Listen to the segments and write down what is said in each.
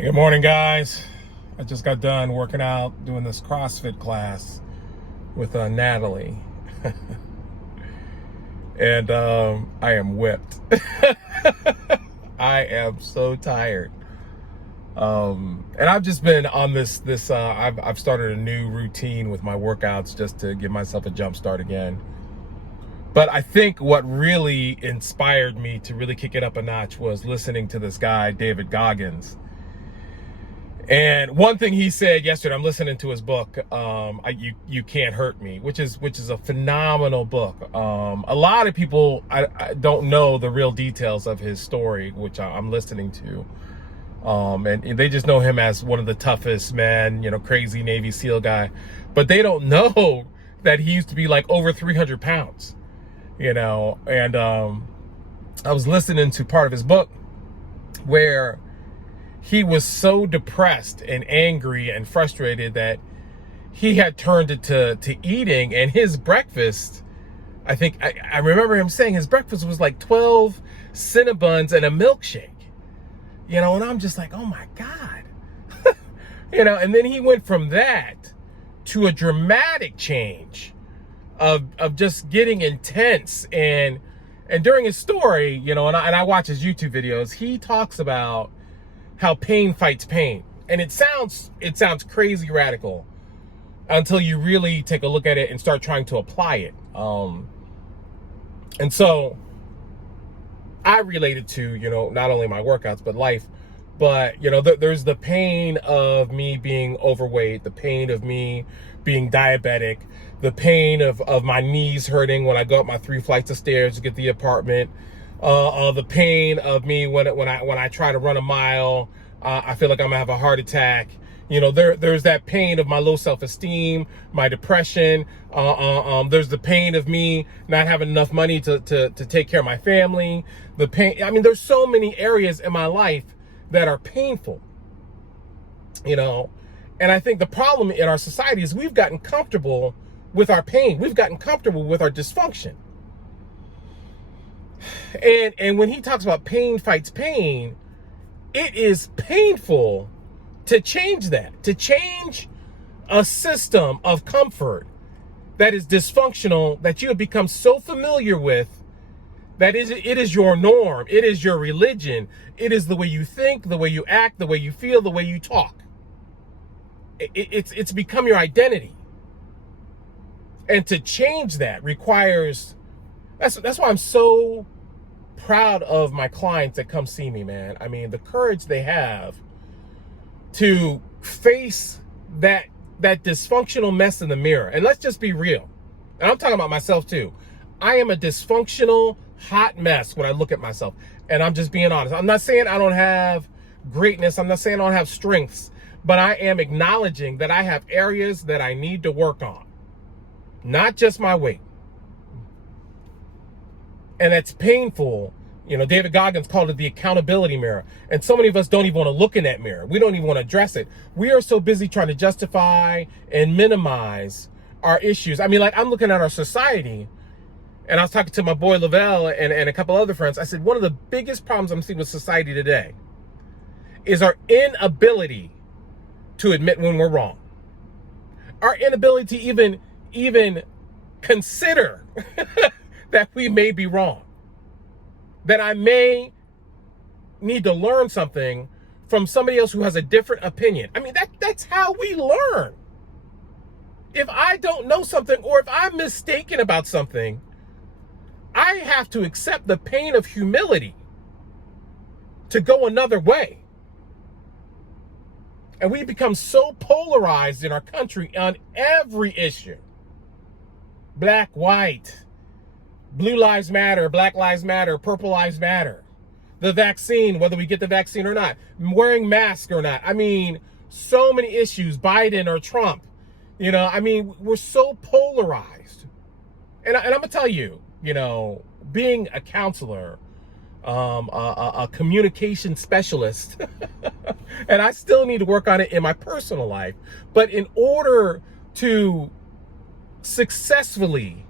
Good morning, guys. I just got done working out, doing this CrossFit class with Natalie. And I am whipped. I am so tired. And I've just been on this I've started a new routine with my workouts just to give myself a jump start again. But I think what really inspired me to really kick it up a notch was listening to this guy, David Goggins. And one thing he said yesterday, I'm listening to his book, You Can't Hurt Me, which is a phenomenal book. A lot of people I don't know the real details of his story, which I'm listening to. And they just know him as one of the toughest men, crazy Navy SEAL guy. But they don't know that he used to be like over 300 pounds, and I was listening to part of his book where he was so depressed and angry and frustrated that he had turned it to eating. And his breakfast, I remember him saying his breakfast was like 12 Cinnabons and a milkshake, and I'm just like, oh my God, and then he went from that to a dramatic change of just getting intense. And during his story, and I watch his YouTube videos, he talks about how pain fights pain. And it sounds crazy radical until you really take a look at it and start trying to apply it. And so I related to, not only my workouts, but life. But, there's the pain of me being overweight, the pain of me being diabetic, the pain of my knees hurting when I go up my 3 flights of stairs to get the apartment. The pain of me when I try to run a mile, I feel like I'm gonna have a heart attack. There's that pain of my low self-esteem, my depression. There's the pain of me not having enough money to take care of my family. The pain. I mean, there's so many areas in my life that are painful. And I think the problem in our society is we've gotten comfortable with our pain. We've gotten comfortable with our dysfunction. And when he talks about pain fights pain, it is painful to change that, to change a system of comfort that is dysfunctional, that you have become so familiar with, that it is your norm, it is your religion, it is the way you think, the way you act, the way you feel, the way you talk. It's become your identity. And to change that requires, that's why I'm so proud of my clients that come see me, man. I mean, the courage they have to face that dysfunctional mess in the mirror. And let's just be real. And I'm talking about myself too. I am a dysfunctional, hot mess when I look at myself. And I'm just being honest. I'm not saying I don't have greatness. I'm not saying I don't have strengths. But I am acknowledging that I have areas that I need to work on. Not just my weight. And that's painful. David Goggins called it the accountability mirror. And so many of us don't even want to look in that mirror. We don't even want to address it. We are so busy trying to justify and minimize our issues. I mean, like, I'm looking at our society, and I was talking to my boy Lavelle and a couple other friends. I said, one of the biggest problems I'm seeing with society today is our inability to admit when we're wrong. Our inability to even consider that we may be wrong, that I may need to learn something from somebody else who has a different opinion. I mean, that's how we learn. If I don't know something, or if I'm mistaken about something, I have to accept the pain of humility to go another way. And we become so polarized in our country on every issue. Black, white, blue lives matter, black lives matter, purple lives matter. The vaccine, whether we get the vaccine or not, wearing masks or not. I mean, so many issues, Biden or Trump. We're so polarized. And I'm going to tell you, being a counselor, a communication specialist, and I still need to work on it in my personal life. But in order to successfully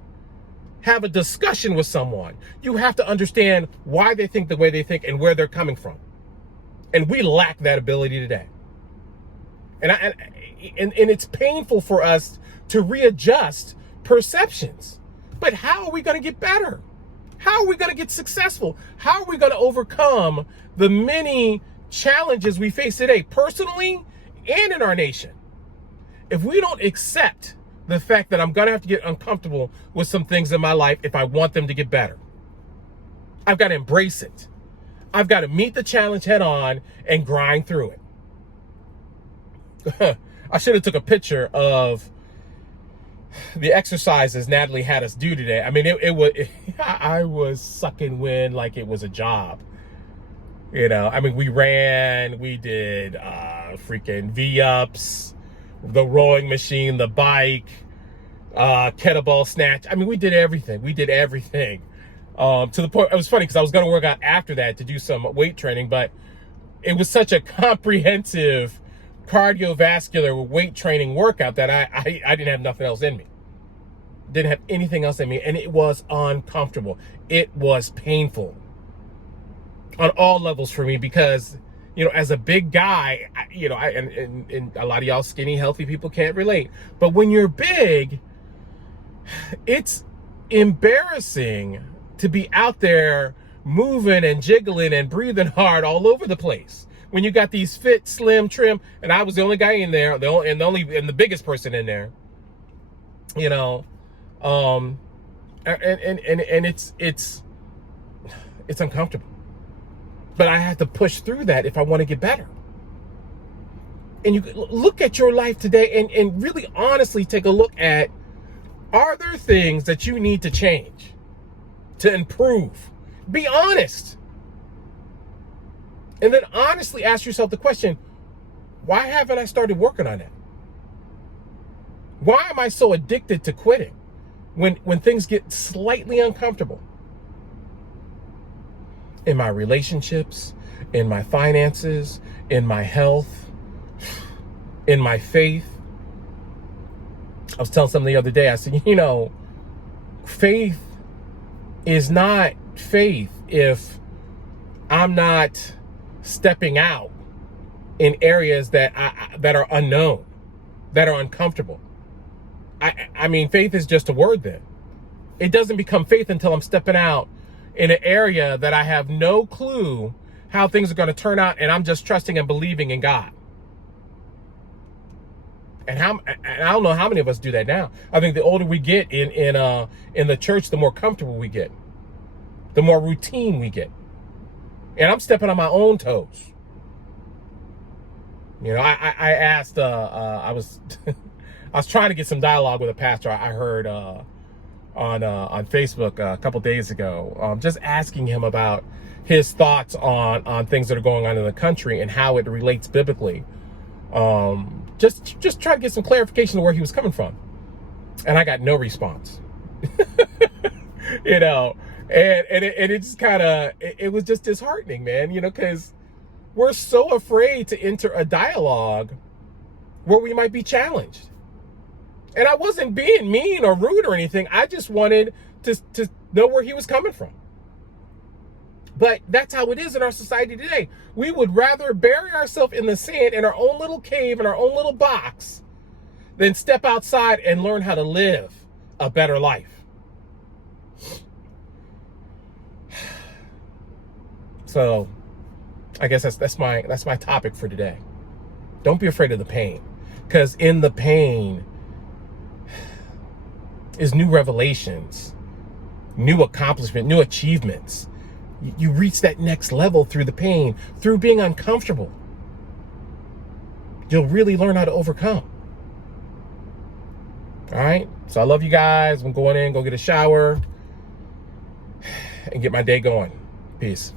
have a discussion with someone, you have to understand why they think the way they think and where they're coming from. And we lack that ability today. And it's painful for us to readjust perceptions. But how are we going to get better? How are we going to get successful? How are we going to overcome the many challenges we face today, personally and in our nation? If we don't accept the fact that I'm going to have to get uncomfortable with some things in my life if I want them to get better, I've got to embrace it. I've got to meet the challenge head on and grind through it. I should have took a picture of the exercises Natalie had us do today. I mean, I was sucking wind like it was a job. You know, I mean, we ran, we did freaking V-ups, the rowing machine, the bike, kettlebell snatch. I mean, we did everything. To the point, it was funny because I was going to work out after that to do some weight training, but it was such a comprehensive cardiovascular weight training workout that I didn't have nothing else in me. Didn't have anything else in me, and it was uncomfortable. It was painful on all levels for me because, you know, as a big guy, and a lot of y'all skinny, healthy people can't relate. But when you're big, it's embarrassing to be out there moving and jiggling and breathing hard all over the place. When you got these fit, slim, trim, and I was the only guy in there, the biggest person in there, you know, and it's uncomfortable. But I have to push through that if I want to get better. And you look at your life today and really honestly take a look at, are there things that you need to change, to improve? Be honest. And then honestly ask yourself the question, why haven't I started working on that? Why am I so addicted to quitting when things get slightly uncomfortable? In my relationships, in my finances, in my health, in my faith. I was telling somebody the other day, I said, you know, faith is not faith if I'm not stepping out in areas that are unknown, that are uncomfortable. I mean, faith is just a word then. It doesn't become faith until I'm stepping out in an area that I have no clue how things are going to turn out, and I'm just trusting and believing in God. And I don't know how many of us do that now. I think the older we get in the church, the more comfortable we get, the more routine we get. And I'm stepping on my own toes. You know, I asked, I was trying to get some dialogue with a pastor I heard on Facebook a couple days ago, just asking him about his thoughts on things that are going on in the country and how it relates biblically. Just try to get some clarification of where he was coming from. And I got no response. You know, and it just kind of, it was just disheartening, man, you know, because we're so afraid to enter a dialogue where we might be challenged. And I wasn't being mean or rude or anything. I just wanted to know where he was coming from. But that's how it is in our society today. We would rather bury ourselves in the sand in our own little cave, in our own little box, than step outside and learn how to live a better life. So I guess that's my topic for today. Don't be afraid of the pain, because in the pain is new revelations, new accomplishment, new achievements. You reach that next level through the pain, through being uncomfortable. You'll really learn how to overcome. All right. So I love you guys. I'm going in, go get a shower and get my day going. Peace.